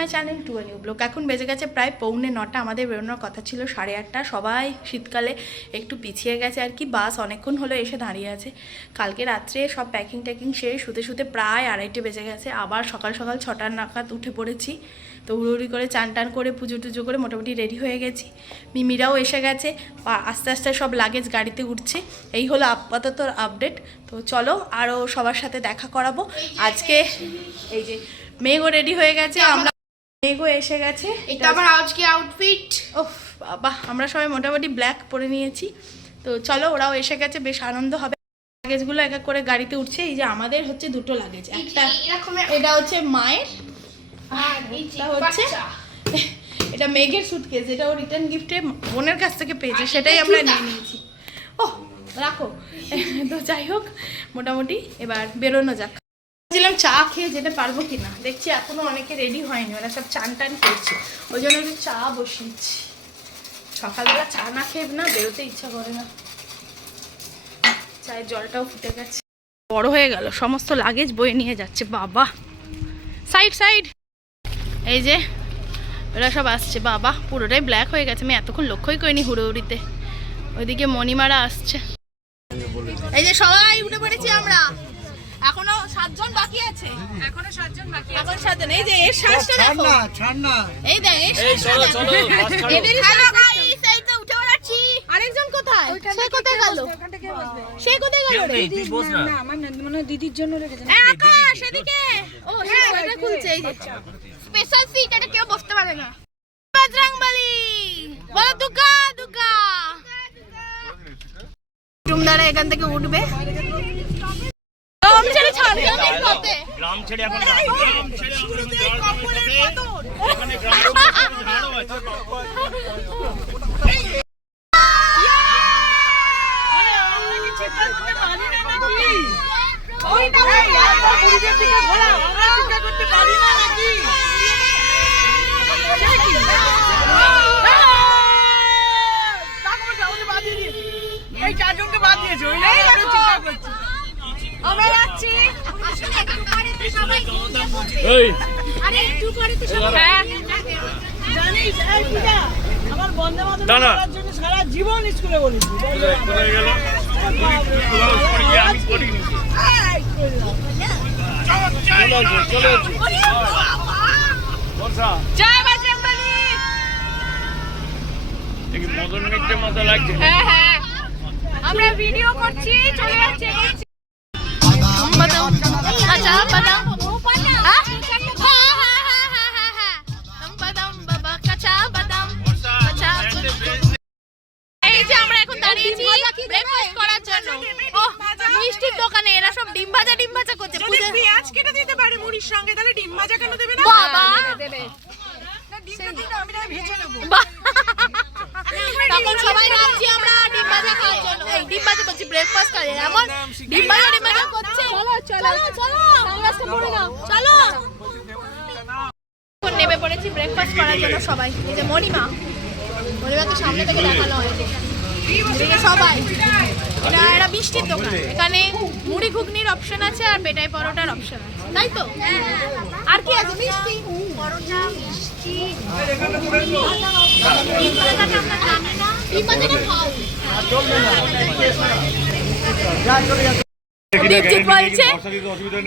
My channel to new blog. এখন বেজে গেছে প্রায় 8:45। আমাদের বেরোনোর কথা ছিল 8:30। সবাই শীতকালে একটু পিছিয়ে গেছে আর কি। বাস অনেকক্ষণ হলো এসে দাঁড়িয়ে আছে। কালকে রাত্রে সব প্যাকিং ট্যাকিং সেরে শুতে শুতে প্রায় 2:30 বেজে গেছে। আবার সকাল সকাল 6টার নাগাদ উঠে পড়েছি। তো হুড়োহুড়ি করে চান টান করে পুজো টুজো করে মোটামুটি রেডি হয়ে গেছি। মিমিরাও এসে গেছে, আস্তে আস্তে সব লাগেজ গাড়িতে উঠছে। এই হলো আপাতত আপডেট। তো চলো আরও সবার সাথে দেখা করাবো। আজকে এই যে মেঘও রেডি হয়ে গেছে, আমরা মেঘও এসে গেছে। এটা আমার আজকে আউটফিট। ওফ বাবা, আমরা সবাই মোটামুটি ব্ল্যাক পরে নিয়েছি। তো চলো ওরাও এসে গেছে, বেশ আনন্দ হবে। লাগেজগুলো এক এক করে গাড়িতে উঠছে। এই যে আমাদের হচ্ছে দুটো লাগেজ, একটা এটা হচ্ছে মায়ের আর এটা হচ্ছে এটা মেঘের সুটকেস, যেটা ও রিটার্ন গিফটে বোনের কাছ থেকে পেয়েছে, সেটাই আমরা নিয়ে নিয়েছি। ও রাখো। তো যাই হোক, মোটামুটি এবার বেরোনো যাক। ভাবছিলাম চা খেয়ে যেতে পারবো কিনা, দেখছি এখনো অনেকে রেডি হয়নি, ওরা সব চান টান করছে, ওই জন্য একটু চা বসিয়েছি। সকালবেলা চা না খেয়ে না বেরোতে ইচ্ছা করে না। চায়ের জলটাও ফুটে গেছে। বড় হয়ে গেল, সমস্ত লাগেজ বয়ে নিয়ে যাচ্ছে। বাবা সাইড সাইড। এই যে ওরা সব আসছে। বাবা পুরোটাই ব্ল্যাক হয়ে গেছে, আমি এতক্ষণ লক্ষ্যই করিনি হুড়োহুড়িতে। ওইদিকে মণিমারা আসছে। এই যে সবাই উঠে পড়েছি আমরা। এখনো 7 জন বাকি আছে। এখন 7 জন। এই যে এর শ্বাসটা দেখো। এই দেখ এর শ্বাসটা দেখো। হ্যালো গাইস, এই তো উঠে পড়াচ্ছি। আরেকজন কোথায়? সে কোথায় গেল? সে কোথায় গেল রে? তুই বস না। না আমার মানে দিদির জন্য রেখেছেন। আকাশ এদিকে। ও এটা খুলছে। এই যে স্পেশাল সিট, এটা কেউ বসতে পারে না। বজরংবলী বলো দুর্গা দুর্গা। টুমদারা এখান থেকে উঠবে। গ্রাম ছেড়ে ছাড়বে পথে। গ্রাম ছেড়ে এখন গ্রাম ছেড়ে এখানে গ্রামের ঝাড়ও আছে। ওইটা একবার বুড়িদের দিকে ঘোরা, আমরা চিন্তা করতে পারি না নাকি? এই চারজনকে বাদ দিয়েছে, ওই আমরা চিন্তা করছি। আমরা যাচ্ছি। আসলে একটু পরে তো সবাই এই আরে একটু পরে তো সবাই জানিস এই পূজা, আমার বন্দে মাতরম দাঁড়া। করার জন্য সারা জীবন স্কুলে বলেছি। করে গেল আমি করিনি। চলো বর্ষা জয় বজরংবলী। দেখি মদন মিত্রের মতো লাগছে। হ্যাঁ হ্যাঁ, আমরা ভিডিও করছি, চলে যাচ্ছি। বাদাম আচ্ছা বাদাম হ্যাঁ বাদাম বাবা কাঁচা বাদাম কাঁচা। এই যে আমরা এখন দাঁড়িয়েছি ব্রেকফাস্ট করার জন্য। ও মিষ্টির দোকানে এরা সব ডিম ভাজা করছে। যদি পেঁয়াজ কেটে দিতে পারে মুড়ির সঙ্গে, তাহলে ডিম ভাজা কেন দেবে না? বাবা দেবে না, ডিমটা দিন আমি না ভেজে নেব। তখন সবাই রাজি আমরা ডিম ভাজা খাওয়ার জন্য। এই ডিম ভাজা বলছি ব্রেকফাস্ট করে এমন ডিম ভাজা করছে। চলো সানগ্লাসটা পরে নাও, চলো। এখন নেমে পড়েছি ব্রেকফাস্ট করার জন্য সবাই। এই যে মণিমাকে সামনে থেকে দেখানো হয়। এদিকে সবাই, এটা একটা মিষ্টির দোকান। এখানে মুড়ি ঘুগনির অপশন আছে আর পেটাই পরোটার অপশন আছে, তাই তো? আর কি আছে? মিষ্টি পরোটা, মিষ্টি।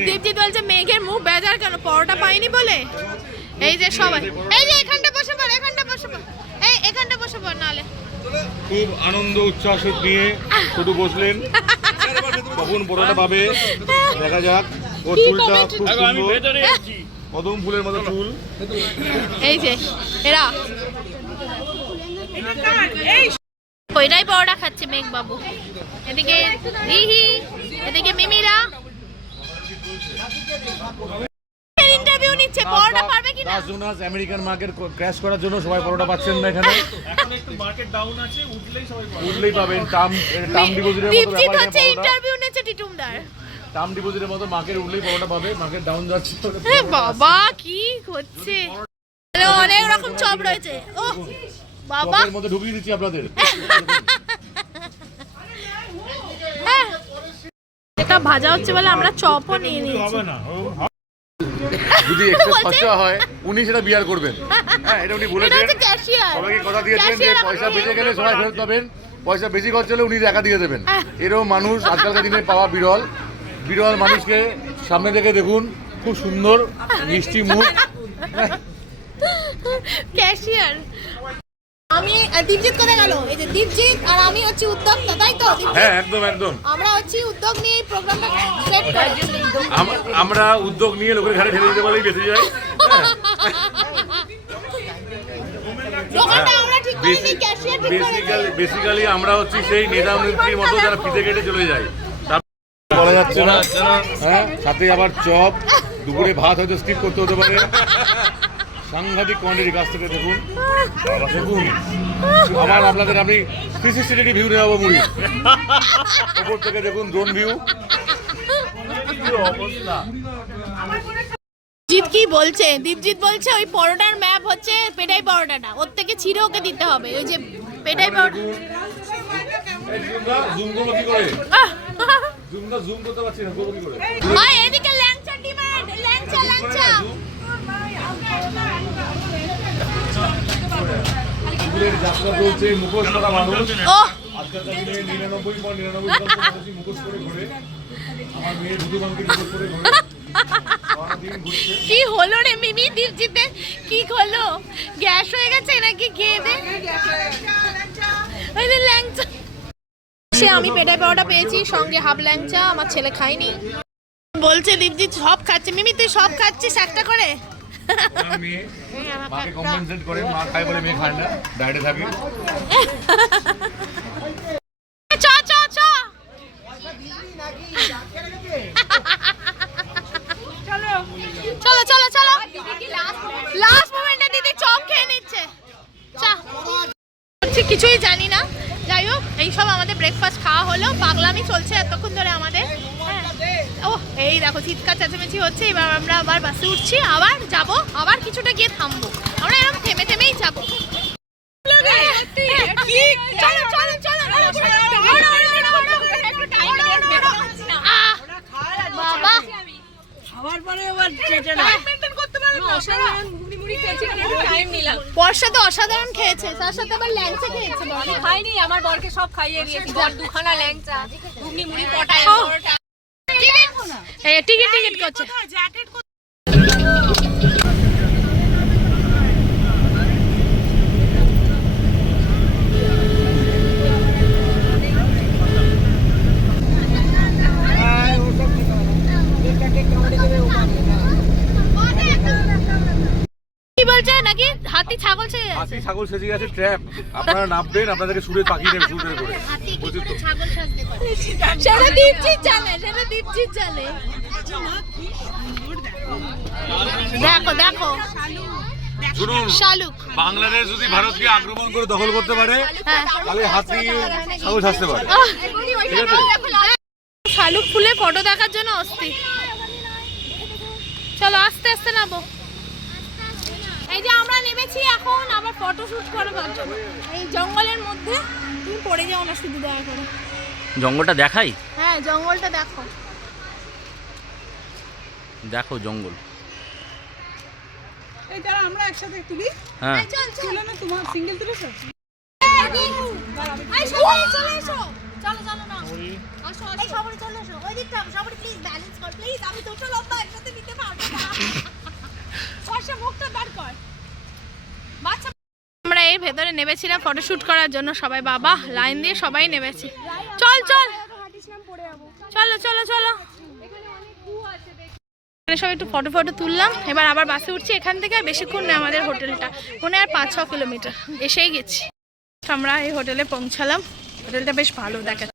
দীপজিৎ বলছে মেঘের মুখ বেজার কেন, পরোটা পাইনি বলে। এই যে সবাই, এই যে এখানটা বসে পড়, এই এখানটা বসে পড় নালে। খুব আনন্দ উচ্ছ্বাস নিয়ে শুধু বসলেন। কখন পরোটা পাবে দেখা যাক। ওর চুলটা খুব সুন্দর, কদম ফুলের মতো চুল। এই যে এরা ওইটাই পরোটা খাচ্ছে মেঘ বাবু। এদিকে রিহি, এদিকে মিমিরা ইন্টারভিউ নিচ্ছে। পরোটা পারবে কিনা? জোনাস আমেরিকান মার্কেট ক্র্যাশ করার জন্য সবাই পরোটা পাচ্ছেন না এখানে। এখন একটু মার্কেট ডাউন আছে, উঠলেই পাবেন। টার্ম ডিপোজিটের মতো দীপজিৎ ব্যাপার। হচ্ছে ইন্টারভিউ নিচ্ছে টিটুমদার। টার্ম ডিপোজিটের মতো মার্কেট উঠলেই পরোটা পাবে। মার্কেট ডাউন যাচ্ছে। এ বাবা কি হচ্ছে? অনেক রকম চপ রয়েছে। ও বাবা, চপের মধ্যে ঢুকিয়ে দিচ্ছি আপনাদের। এটা ভাজা হচ্ছে বলে আমরা চপও নিয়ে নিয়েছি। হবে না যদি এক্সেস খরচা হয় উনি সেটা বিয়ার করবেন। হ্যাঁ, এটা উনি বলেছেন। সবাইকে কথা দিয়েছেন যে পয়সা বেঁচে গেলে সবাই ফেরত পাবেন, পয়সা বেশি খরচ হলে উনি একা দিয়ে দেবেন। এরকম মানুষ আজকালকার দিনে পাওয়া বিরল। বিরল মানুষকে সামনে থেকে দেখুন, খুব সুন্দর মিষ্টি মুখ। ক্যাশিয়ার। আমি দীপজিৎ কোথায় গেল? এই যে দীপজিৎ আর আমি হচ্ছে উদ্যোক্তা, তাই তো? হ্যাঁ, একদম একদম। আমরা হচ্ছে উদ্যোগ নিয়ে এই প্রোগ্রামটা সেট করেছি। আমরা উদ্যোগ নিয়ে লোকের ঘাড়ে ঠেলে দিতে পারলেই বেঁচে যাই। দোকানটা আমরা ঠিক করিনি, ক্যাশিয়ার ঠিক করেছে। বেসিক্যালি আমরা হচ্ছে সেই নেতা নেত্রীর মতো যারা ফিতে কেটে চলে যায়। বলা যাচ্ছে না। হ্যাঁ, সাথে আবার চপ, দুপুরে ভাত হয়তো স্কিপ করতে হতে পারে। সাংঘাতিক কোয়ান্টিটি কাছ থেকে দেখুন। দেখুন আমার আপনাদের আমি 360 ডিগ্রি ভিউ নেওয়াবো মুড়ি। উপর থেকে দেখুন ড্রোন ভিউ। জিৎ কি বলছে? দীপজিৎ বলছে ওই পরোটার ম্যাপ হচ্ছে পেটাই পরোটাটা, ওর থেকে ছিঁড়ে ওকে দিতে হবে। ওই যে পেটাই পরোটা জুম করবো কি করে? জুম করতে পারছি না, করবো কি করে? ভাই এদিকে ল্যাংচা ডিমান্ড, ল্যাংচা ল্যাংচা। যাত্রা চলছে, মুখোশ করা মানুষ। ওহ, আজকালকার দিনে 99.99% মানুষই মুখোশ করে ঘোরে। আমার মেয়ে দুধুমানকে মুখোশ করে ঘোরে। সারাদিন ঘুরছে। কি হলো রে মিমি? দীপজিতে কি হলো? গ্যাস হয়ে গেছে নাকি খেয়ে দে? ওই যে ল্যাংচা। সে আমি পেটাই পাওয়াটা পেয়েছি, সঙ্গে হাফ ল্যাংচা। আমার ছেলে খায়নি, বলছে দীপজিৎ সব খাচ্ছে। মিমি তুই সব খাচ্ছিস একটা করে? আমার মেয়ে মাকে কম্পেনসেট করে, মা খায় বলে মেয়ে খায় না, ডায়েটে থাকে। চ চ চ। চলো চলো চলো। লাস্ট মোমেন্টে দিদি চপ খেয়ে নিচ্ছে। কিছুই জানি না, যাই হোক এইসব আমাদের ব্রেকফাস্ট খাওয়া হলো। পাগলামি চলছে এতক্ষণ ধরে আমাদের। ও এই দেখো চিৎকার চেঁচামেচি হচ্ছে। এবার আমরা আবার বাসে উঠছি, আবার যাব, আবার কিছুটা গিয়ে থামবো। আমরা এরকম থেমে থেমেই যাবো। চলো চলো চলো। বাবা বর্ষা তো অসাধারণ খেয়েছে, তার সাথে আবার ল্যাংচা খেয়েছে। খাইনি, আমার বরকে সব খাইয়ে দিয়েছি। বর দুখানা ল্যাংচা, ঘুগনি মুড়ি, পটায় পরোটা। টিকিট টিকিট করছে। কি বলছে নাকি হাতি ছাগল সে হাতি ছাগল সেজে গেছে ট্র্যাপ। আপনারা নামবেন, আপনাদেরকে সুরে পাকিয়ে নেবে সুরে করে। সেটা দীপজিৎ জানে, সেটা দীপজিৎ জানে। দেখো দেখো শুনুন, শালুক। বাংলাদেশ যদি ভারতকে আক্রমণ করে দখল করতে পারে তাহলে হাতি ছাগল সাজতে পারে। ঠিক আছে? শালুক ফুলে ফটো দেখার জন্য অস্থির। চলো আস্তে আস্তে নামো। এই যে আমরা নেমেছি এখন আবার ফটো শুট করবার জন্য এই জঙ্গলের মধ্যে। তুমি পড়ে যাও না শুধু, দয়া করে। জঙ্গলটা দেখাই? হ্যাঁ জঙ্গলটা দেখো। দেখো জঙ্গল। এই যারা আমরা একসাথে তুলি। হ্যাঁ, চল চল না, তোমার সিঙ্গেল তুলেছো? এই সবাই চলে এসো। চলো চলো না আসো আসো। এই সবাই চলে এসো ওই দিকটা। সবাই প্লিজ ব্যালেন্স কর প্লিজ। আমি দুটো লম্বা একসাথে নিতে পারবো না। বর্ষা মুখটা বার কর। বাচ্চা আমরা এর ভেতরে নেমেছিলাম ফটোশুট করার জন্য। সবাই বাবা লাইন দিয়ে সবাই নেমেছি। চল চল চলো চলো চলো। সব একটু ফটো ফটো তুললাম। এবার আবার বাসে উঠছি। এখান থেকে আর বেশিক্ষণ না, আমাদের হোটেলটা মনে আর 5-6 কিলোমিটার। এসেই গেছি আমরা। এই হোটেলে পৌঁছালাম। হোটেলটা বেশ ভালো দেখা।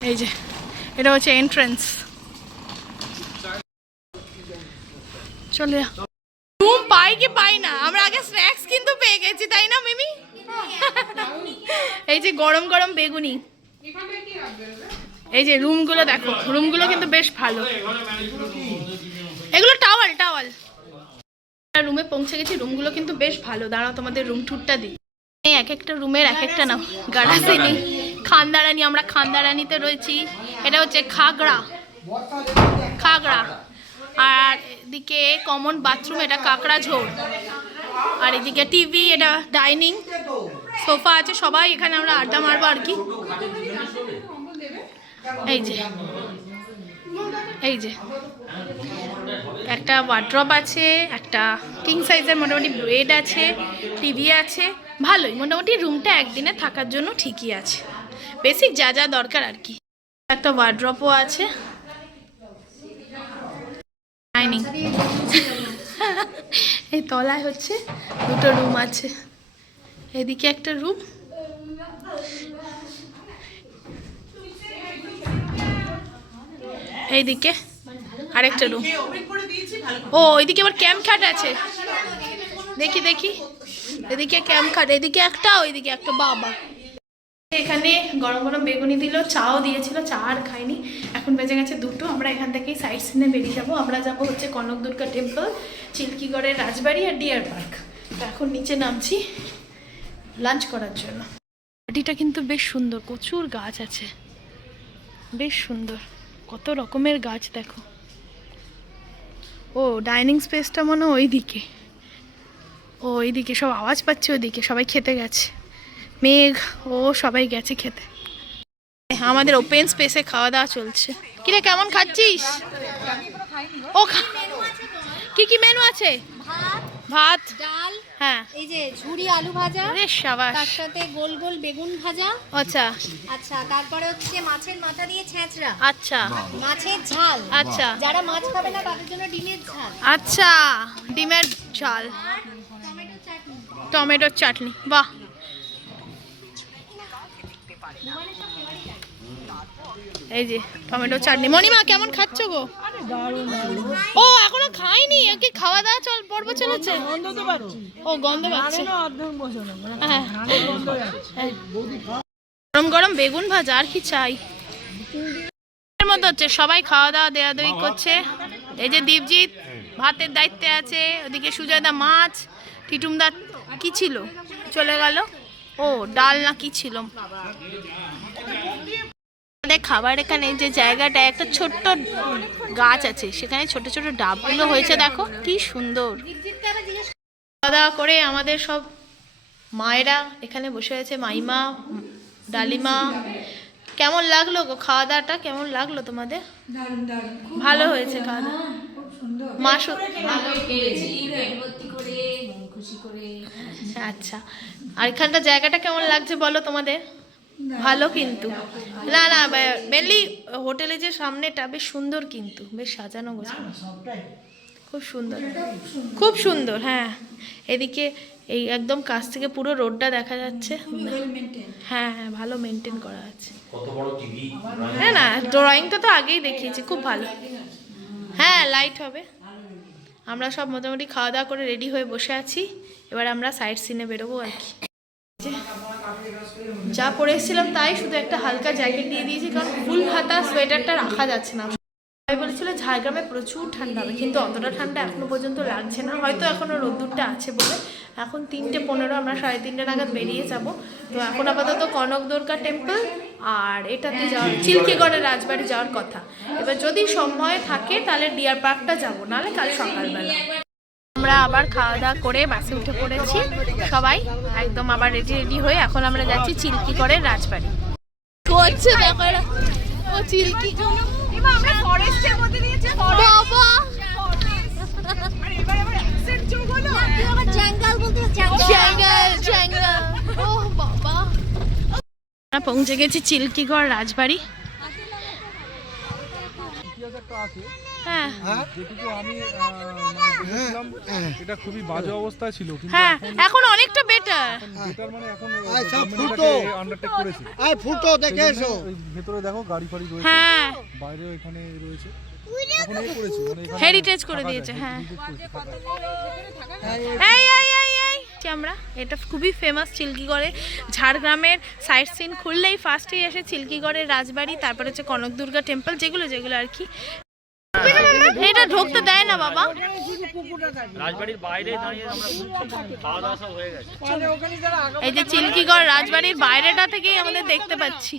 এই যে এটা হচ্ছে এন্ট্রান্স। চলে রুম পাই কি পাই না, আমরা আগে স্ন্যাক্স কিন্তু পেয়ে গেছি, তাই না মিমি? এই যে গরম গরম বেগুনি। এই যে রুমগুলো দেখো, রুমগুলো কিন্তু বেশ ভালো। এগুলো টাওয়াল টাওয়াল। রুমে পৌঁছে গেছি। রুমগুলো কিন্তু বেশ ভালো। দাঁড়াও তোমাদের রুম ট্যুরটা দিই। এই এক একটা রুমের এক একটা নাম। গাড়াসিনি, খান্দারানি। আমরা খান্দারানিতে রয়েছি। এটা হচ্ছে খাগড়া খাগড়া। আর এদিকে কমন বাথরুম, এটা কাকড়া ঝোড়। আর এদিকে টিভি, এটা ডাইনিং, সোফা আছে, সবাই এখানে আমরা আড্ডা মারবো আর কি। এই যে একটা ওয়ার্ড্রপ আছে, একটা কিং সাইজের মোটামুটি বেড আছে, টিভি আছে, ভালোই মোটামুটি রুমটা একদিনে থাকার জন্য ঠিকই আছে, বেসিক যা যা দরকার আর কি। একটা ওয়ার্ড্রপও আছে, ডাইনিং। এই তলায় হচ্ছে দুটো রুম আছে, এদিকে একটা রুম, এইদিকে আরেকটা রুম। ও ওইদিকে আবার ক্যাম্প খাট আছে, দেখি দেখি, এদিকে ক্যাম্প খাট, এদিকে একটা, ওইদিকে একটা। বাবা, এখানে গরম গরম বেগুনি দিল, চাও দিয়েছিল, চা আর খাইনি। এখন বেজে গেছে 2টো। আমরা এখান থেকেই সাইড সিনে বেরিয়ে যাবো। আমরা যাবো হচ্ছে কনক দুর্গা টেম্পল, চিল্কিগড়ের রাজবাড়ি আর ডিয়ার পার্ক। তো এখন নিচে নামছি লাঞ্চ করার জন্য। বাড়িটা কিন্তু বেশ সুন্দর, প্রচুর গাছ আছে, বেশ সুন্দর, কত রকমের গাছ দেখো। ও ডাইনিং স্পেসটা মনে হয় ওইদিকে, ও ওইদিকে সব আওয়াজ পাচ্ছে, ওইদিকে সবাই খেতে গেছে, মেঘ ও সবাই গেছে খেতে। আমাদের ওপেন স্পেসে খাওয়া দাওয়া চলছে। কিরে কেমন খাচ্ছিস? ও কি কি মেনু আছে? ভাত, ডাল, হ্যাঁ, এই যে ঝুরি আলু ভাজা, আরে শাবাশ, তার সাথে গোল গোল বেগুন ভাজা। আচ্ছা আচ্ছা, তারপরে হচ্ছে মাছের মাথা দিয়ে ছেঁচড়া, আচ্ছা মাছের ঝাল, আচ্ছা যারা মাছ খাবে না তাদের জন্য ডিমের ঝাল, আচ্ছা ডিমের ঝাল, টমেটো চাটনি। টমেটোর চাটনি। বাহ, এই যে টমেটো চাটনি। মণিমা কেমন খাচ্ছ গো? ও এখনো খাইনি, ওকে খাওয়া দাওয়া পর্ব চলেছে। ও গন্ধ পাচ্ছে, হ্যাঁ। গরম গরম বেগুন ভাজা, আর কি চাই? এর মতো হচ্ছে সবাই খাওয়া দাওয়া দেয়া দেই করছে। এই যে দীপজিৎ ভাতের দায়িত্বে আছে, ওদিকে সুজয়দা মাছ, টিটুমদা কি ছিল চলে গেল, ও ডাল না কি ছিল। খাবার এখানে যে জায়গাটা, একটা ছোট্ট গাছ আছে, সেখানে ছোট ছোট ডাবগুলো হয়েছে, দেখো কি সুন্দর। খাওয়া দাওয়া করে আমাদের সব মায়েরা এখানে বসে আছে, মাইমা, ডালিমা। কেমন লাগলো গো খাওয়া দাওয়াটা? কেমন লাগলো তোমাদের? ভালো হয়েছে খাওয়া দাওয়া? মা আচ্ছা, আর এখানটা জায়গাটা কেমন লাগছে বলো তোমাদের? ভালো কিন্তু, না না মেনলি হোটেলে যে সামনেটা বেশ সুন্দর, কিন্তু বেশ সাজানো গোছানো, খুব সুন্দর, খুব সুন্দর। হ্যাঁ, এদিকে এই একদম কাছ থেকে পুরো রোডটা দেখা যাচ্ছে। হ্যাঁ হ্যাঁ, ভালো মেনটেন করা আছে। হ্যাঁ না, ড্রয়িংটা তো আগেই দেখিয়েছি, খুব ভালো। হ্যাঁ, লাইট হবে। আমরা সব মোটামুটি খাওয়া দাওয়া করে রেডি হয়ে বসে আছি, এবার আমরা সাইড সিনে বেরোবো আর কি। যা পরে এসেছিলাম তাই, শুধু একটা হালকা জ্যাকেট দিয়ে দিয়েছি, কারণ ফুল হাতা সোয়েটারটা রাখা যাচ্ছে না। সবাই বলেছিল ঝাড়গ্রামে প্রচুর ঠান্ডা হবে, কিন্তু অতটা ঠান্ডা এখনো পর্যন্ত লাগছে না, হয়তো এখনো রোদ্দুরটা আছে বলে। এখন 3:15, আমরা 3:30 নাগাদ বেরিয়ে যাব। তো এখন আপাতত কনক দুর্গা টেম্পল আর এটাতে যাওয়ার, চিল্কিগড়ের রাজবাড়ি যাওয়ার কথা। এবার যদি সময় থাকে তাহলে ডিয়ার পার্কটা যাবো, নাহলে কাল সকালবেলা। আমরা আবার খাওয়া দাওয়া করে বাসে উঠে পড়েছি সবাই, একদম আবার রেডি হয়ে এখন আমরা যাচ্ছি চিল্কিগড়ের রাজবাড়ি। করছে দেখো ও চিল্কি, আমরা ফরেস্টের মধ্যে দিয়েছে, বাবা জঙ্গল বলতে জঙ্গল জঙ্গল। ও বাবা, আমরা পৌঁছে গেছি চিল্কিগড় রাজবাড়ি। হ্যাঁ যেটুকু আমি দেখলাম এটা খুবই বাজে অবস্থায় ছিল, কিন্তু হ্যাঁ, এখন অনেকটা বেটার। বেটার মানে এখন ফুটো আন্ডারটেক করেছে। আয় ফুটো দেখে এসো। এই ভেতরে দেখো গাড়ি ফাড়ি রয়েছে, হ্যাঁ, বাইরে এখানে রয়েছে, এখন এই করেছে মানে এখানে হেরিটেজ করে দিয়েছে। হ্যাঁ, এই এই এই এই আমরা, এটা খুবই ফেমাস চিল্কিগড়ে। ঝাড়গ্রামের সাইট সিন খুললেই ফার্স্টেই আসে চিল্কিগড়ের রাজবাড়ি, তারপরে হচ্ছে কনক দুর্গা টেম্পল, যেগুলো যেগুলো আর কি। এটা ঢুকতে দেয় না বাবা। রাজবাড়ির বাইরে দাঁড়িয়ে আমরা খাওয়া দাওয়া সব হয়ে গেছে। এই যে চিল্কিগড় রাজবাড়ির বাইরেটা থেকেই আমাদের দেখতে পাচ্ছি।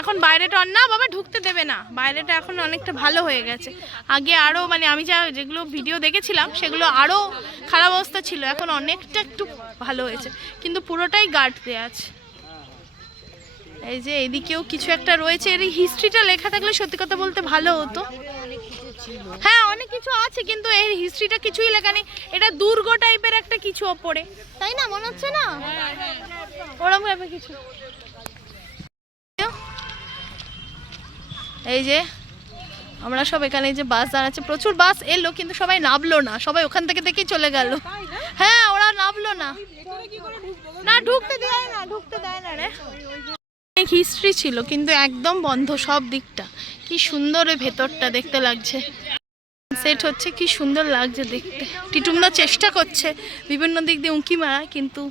এখন বাইরেটা না বাবা ঢুকতে দেবে না, বাইরেটা এখন অনেকটা ভালো হয়ে গেছে। আগে আরও মানে আমি যেগুলো ভিডিও দেখেছিলাম সেগুলো আরও খারাপ অবস্থা ছিল, এখন অনেকটা একটু ভালো হয়েছে, কিন্তু পুরোটাই গার্ড দেওয়া আছে। এই যে এদিকেও কিছু একটা রয়েছে, এর হিস্ট্রিটা লেখা থাকলে সত্যি কথা বলতে ভালো হতো। হ্যাঁ অনেক কিছু আছে কিন্তু এর হিস্ট্রিটা কিছুই লেখা নেই। এটা দুর্গ টাইপের একটা কিছু ওপরে, তাই না মনে হচ্ছে না ওরকম টাইপের কিছু। এই যে আমরা সব এখানে যে বাস দাঁড়াচ্ছে, প্রচুর বাস এলো কিন্তু সবাই নামলো না, সবাই ওখান থেকে দেখেই চলে গেল। হ্যাঁ ওরা নামলো না, না ঢুকতে দেয় না, ঢুকতে দেয় না রে। অনেক হিস্ট্রি ছিল কিন্তু একদম বন্ধ সব দিকটা। কি সুন্দর ওই ভেতরটা দেখতে লাগছে, সেট হচ্ছে কি সুন্দর লাগছে দেখতে। টিটুমদা চেষ্টা করছে বিভিন্ন দিক দিয়ে উঁকি মারা, কিন্তু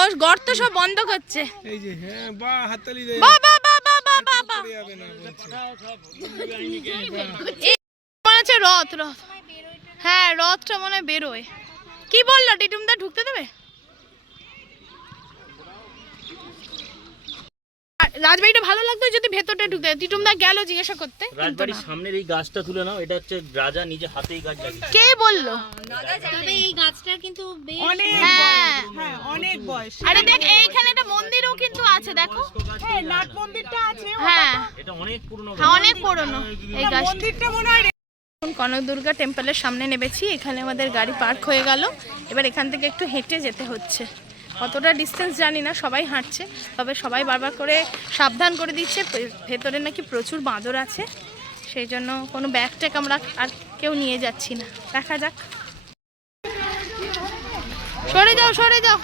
ওর গর্ত সব বন্ধ করছে। এই যে হ্যাঁ বা হাততালি দেয়। বাবা বাবা বাবা বাবা যাবে না বলছে। মনে হচ্ছে রথ রথ, হ্যাঁ রথটা মনে হয় বেরোয়। কি বললো টিটুমদা ঢুকতে দেবে? রাজবাড়িটা ভালো লাগতো যদি ভেতরটা ঢুকতে। টিটুমদা গেল জিজ্ঞাসা করতে, রাজবাড়ির সামনের এই গাছটা তুলে নাও, এটা হচ্ছে রাজা নিজে হাতে এই গাছ লাগিয়েছে। কে বললো? তবে এই গাছটার কিন্তু বেশ অনেক হ্যাঁ হ্যাঁ অনেক বয়স। আরে দেখ এইখানে একটা মন্দিরও কিন্তু আছে, দেখো। হ্যাঁ নাট মন্দিরটা আছে, হ্যাঁ এটা অনেক পুরনো হ্যাঁ অনেক পুরনো এই গাছ। মন্দিরটা মনে হয় কনকদুর্গা টেম্পলের সামনে নেমেছি, এখানে আমাদের গাড়ি পার্ক হয়ে গেল। এবার এখান থেকে একটু হেঁটে যেতে হচ্ছে, কতটা ডিস্টেন্স জানি না, সবাই হাঁটছে, তবে সবাই বারবার করে সাবধান করে দিচ্ছে ভেতরে নাকি প্রচুর বাঁদর আছে, সেই জন্য কোনো ব্যাগ ট্যাগ আমরা আর কেউ নিয়ে যাচ্ছি না। দেখা যাক, সরে যাও সরে যাও।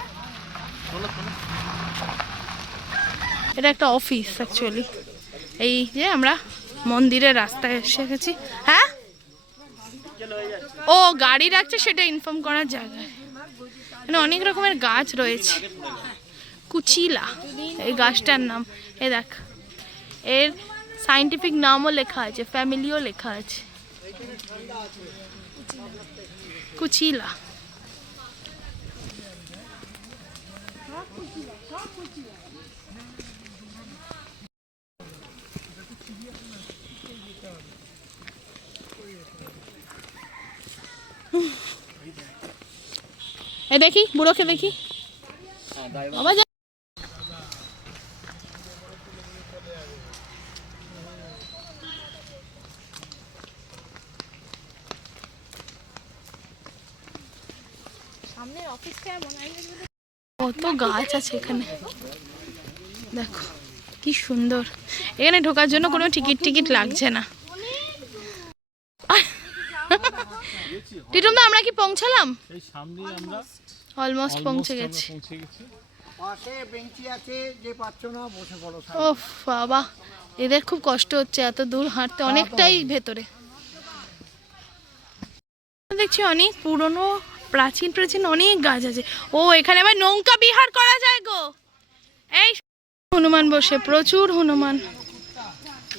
এটা একটা অফিস অ্যাকচুয়ালি, এই যে আমরা মন্দিরের রাস্তায় এসে গেছি। হ্যাঁ ও গাড়ি রাখছে সেটা ইনফর্ম করার জায়গায়। এখানে অনেক রকমের গাছ রয়েছে। কুচিলা এই গাছটার নাম, এ দেখ এর সাইন্টিফিক নামও লেখা আছে, ফ্যামিলিও লেখা আছে, কুচিলা। এই দেখি বুড়োকে দেখি বাবা যা। সামনের অফিসটা মনে হয় কত গাছ আছে এখানে, দেখো কি সুন্দর। এখানে ঢোকার জন্য কোনো টিকিট লাগছে না। টিটুমদা আমরা কি পৌঁছালাম? এই সামনেই আমরা অলমোস্ট পৌঁছে গেছি। পাশে বেঞ্চি আছে, যে পাচ্ছ না বসে পড়ো। ওফ বাবা এদের খুব কষ্ট হচ্ছে এত দূর হাঁটতে, অনেকটাই ভেতরে। দেখছি অনেক পুরনো প্রাচীন প্রাচীন অনেক গাছ আছে। ও এখানে আবার নৌকা বিহার করা যায় গো। এই হনুমান বসে, প্রচুর হনুমান,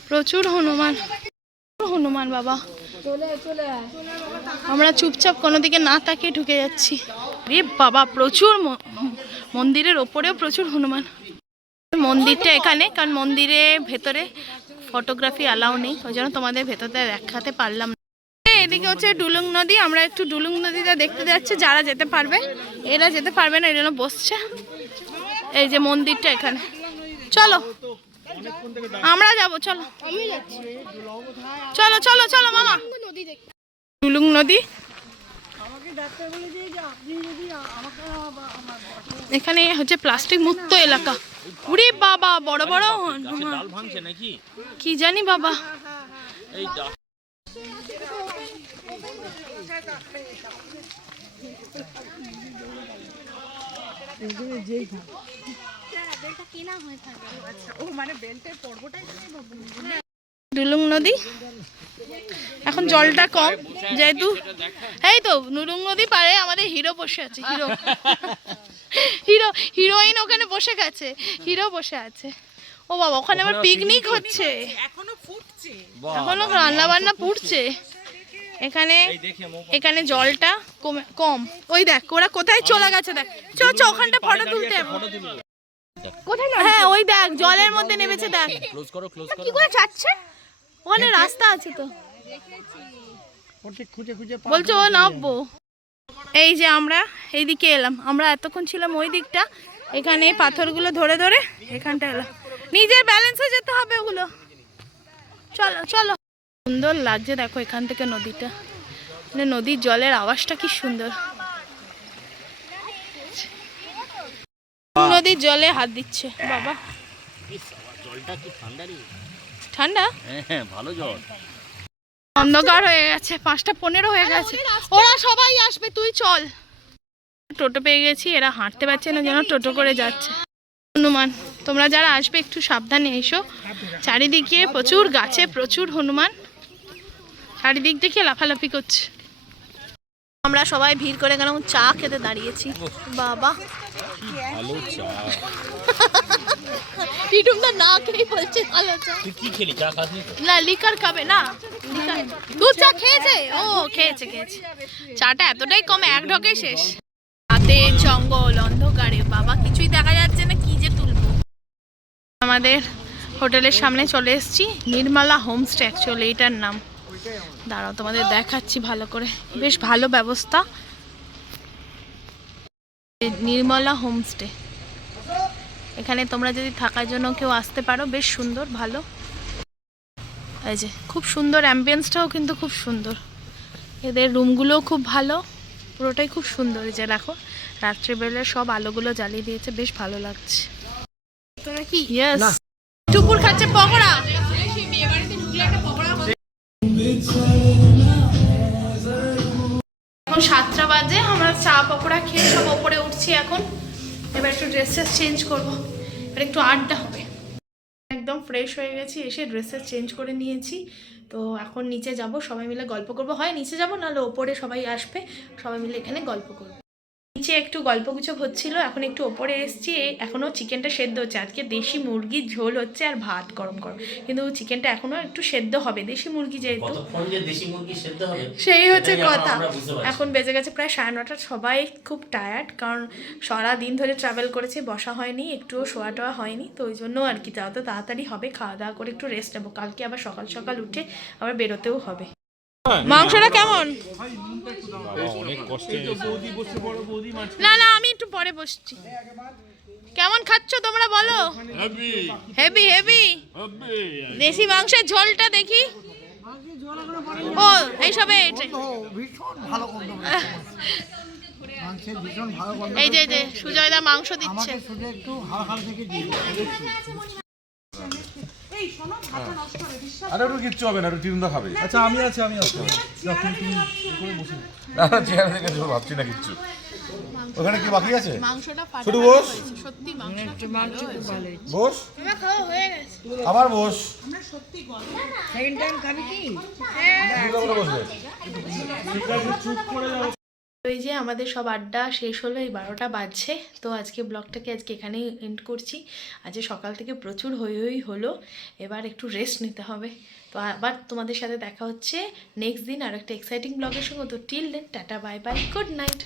প্রচুর হনুমান, হনুমান বাবা। আমরা চুপচাপ কোনো দিকে না তাকিয়ে ঢুকে যাচ্ছি। রে বাবা প্রচুর মন্দিরের ওপরেও প্রচুর হনুমান। মন্দিরটা এখানে, কারণ মন্দিরে ভেতরে ফটোগ্রাফি অ্যালাউ নেই, ওই জন্য তোমাদের ভেতরটা দেখাতে পারলাম না। এদিকে হচ্ছে ডুলুং নদী, আমরা একটু ডুলুং নদীটা দেখতে যাচ্ছি। যারা যেতে পারবে, এরা যেতে পারবে না, এই জন্য বসছে। এই যে মন্দিরটা এখানে, চলো আমরা যাবো, চলো চলো চলো চলো মামা। ডুলুং নদী এখানে হচ্ছে প্লাস্টিক মুক্ত এলাকা। উড়ি বাবা বড় বড় ডাল ভাঙছে নাকি কি জানি বাবা। এই ডুলুং নদী এখন জলটা কম যেহেতু, এই তো ডুলুং নদী পারে আমাদের হিরো বসে আছে, হিরো হিরো হিরোইন ওখানে বসে গেছে, হিরো বসে আছে। ও বাবা ওখানে আবার পিকনিক হচ্ছে, এখনো ফুটছে। এখনো রান্না বান্না পুড়ছে এখানে। এখানে জলটা কম। ওই দেখ ওরা কোথায় চলে গেছে, দেখ চ চ ওখানটা ফটো তুলতে যাবো। কোথায়? হ্যাঁ ওই দেখ জলের মধ্যে নেমেছে, দেখ কি করে যাচ্ছে, ওখানে রাস্তা আছে তো, বলছে ও নামবো। এই যে আমরা এইদিকে এলাম, আমরা এতক্ষণ ছিলাম ওই দিকটা, এখানে পাথরগুলো ধরে ধরে এখানটা এলাম। নিজের ব্যালেন্সে যেতে হবে ওগুলো। চলো চলো, সুন্দর লাগছে দেখো এখান থেকে নদীটা, মানে নদীর জলের আওয়াজটা কি সুন্দর। নদীর জলে হাত দিচ্ছে বাবা, জলটা কি ঠান্ডা রে? ঠান্ডা, হ্যাঁ ভালো জল। অন্ধকার হয়ে গেছে, 5:15 হয়ে গেছে, ওরা সবাই আসবে, তুই চল। টোটো পেয়ে গেছি, এরা হাঁটতে পারছে না যেন টোটো করে যাচ্ছে। হনুমান, তোমরা যারা আসবে একটু সাবধানে এসো, চারিদিকে প্রচুর গাছে প্রচুর হনুমান, চারিদিক থেকে লাফালাফি করছে। আমরা সবাই ভিড় করে গেলাম, চা খেতে দাঁড়িয়েছি। বাবা ভালো চা। পিটুমদা না খেয়ে বলছে ভালো চা। তুই কি খেলি, চা খাসনি তো? না লিকার খাবে না, দুধ চা খেয়েছে, ও খেয়েছে খেয়েছে। চাটা এতটাই কম, এক ঢোকে শেষ। রাতে জঙ্গল অন্ধকারে বাবা কিছুই দেখা যাচ্ছে না, কি যে তুলবো। আমাদের হোটেলের সামনে চলে এসেছি, নির্মলা হোমস্টে অ্যাকচুয়ালি এটার নাম। দাঁড়াও তোমাদের দেখাচ্ছি ভালো করে, বেশ ভালো ব্যবস্থা। নির্মলা হোমস্টে, এখানে তোমরা যদি থাকার জন্য কেউ আসতে পারো, বেশ সুন্দর ভালো। এই যে খুব সুন্দর, অ্যাম্বিয়েন্সটাও কিন্তু খুব সুন্দর, এদের রুমগুলোও খুব ভালো, পুরোটাই খুব সুন্দর। এই যে দেখো রাত্রিবেলা সব আলোগুলো জ্বালিয়ে দিয়েছে, বেশ ভালো লাগছে। তোরা কি ইয়েস টুকুর খাচ্ছে পকোড়া। এখন 7টা বাজে, আমরা চা পকোড়া খেয়ে সব ওপরে উঠছি এখন। এবার একটু ড্রেসেস চেঞ্জ করবো, এবার একটু আড্ডা হবে। একদম ফ্রেশ হয়ে গেছি, এসে ড্রেসেস চেঞ্জ করে নিয়েছি। তো এখন নিচে যাব, সবাই মিলে গল্প করবো, হয় নিচে যাব নাহলে ওপরে সবাই আসবে, সবাই মিলে এখানে গল্প করবো। নিচে একটু গল্পগুজব হচ্ছিল, এখন একটু ওপরে এসেছি। এখনও চিকেনটা সেদ্ধ হচ্ছে, আজকে দেশি মুরগির ঝোল হচ্ছে আর ভাত গরম গরম, কিন্তু চিকেনটা এখনও একটু সেদ্ধ হবে, দেশি মুরগি যেহেতু। সেই হচ্ছে কথা। এখন বেজে গেছে প্রায় 9:30, সবাই খুব টায়ার্ড, কারণ সারা দিন ধরে ট্রাভেল করেছে, বসা হয়নি, একটুও শোয়া টোয়া হয়নি, তো ওই জন্য আর কি যত তাড়াতাড়ি হবে খাওয়া দাওয়া করে একটু রেস্ট নেবো, কালকে আবার সকাল সকাল উঠে আবার বেরোতেও হবে। মাংসটা কেমন? অনেক কষ্টে। না না আমি একটু পরে বসছি। কেমন খাচ্ছ তোমরা বলো? Heavy heavy. দেশি মাংসের ঝোলটা দেখি। ও এইসবে এই যে সুজয়দা মাংস দিচ্ছে। আরে ওটা কিচ্ছু হবে না, ওটা টিরুন্দা খাবে। আচ্ছা আমি আছি চেয়ার থেকে ভাবছি না কিচ্ছু। ওখানে কি বাকি আছে? মাংসটা শুধু বস, সত্যি মাংস বস, আমার খাওয়া হয়ে গেছে। আবার বস, আমরা সত্যি গল্প সেকেন্ড টাইম খাবি কি? বসবে। এই যে আমাদের সব আড্ডা শেষ হলো, এই 12টা বাজছে। তো আজকে ব্লগটাকে এখানেই এন্ড করছি। আজকে সকাল থেকে প্রচুর হই হলো, এবার একটু রেস্ট নিতে হবে। তো আবার তোমাদের সাথে দেখা হচ্ছে নেক্সট দিন আর একটা এক্সাইটিং ব্লগের সঙ্গে। তো till then tata bye bye, good night.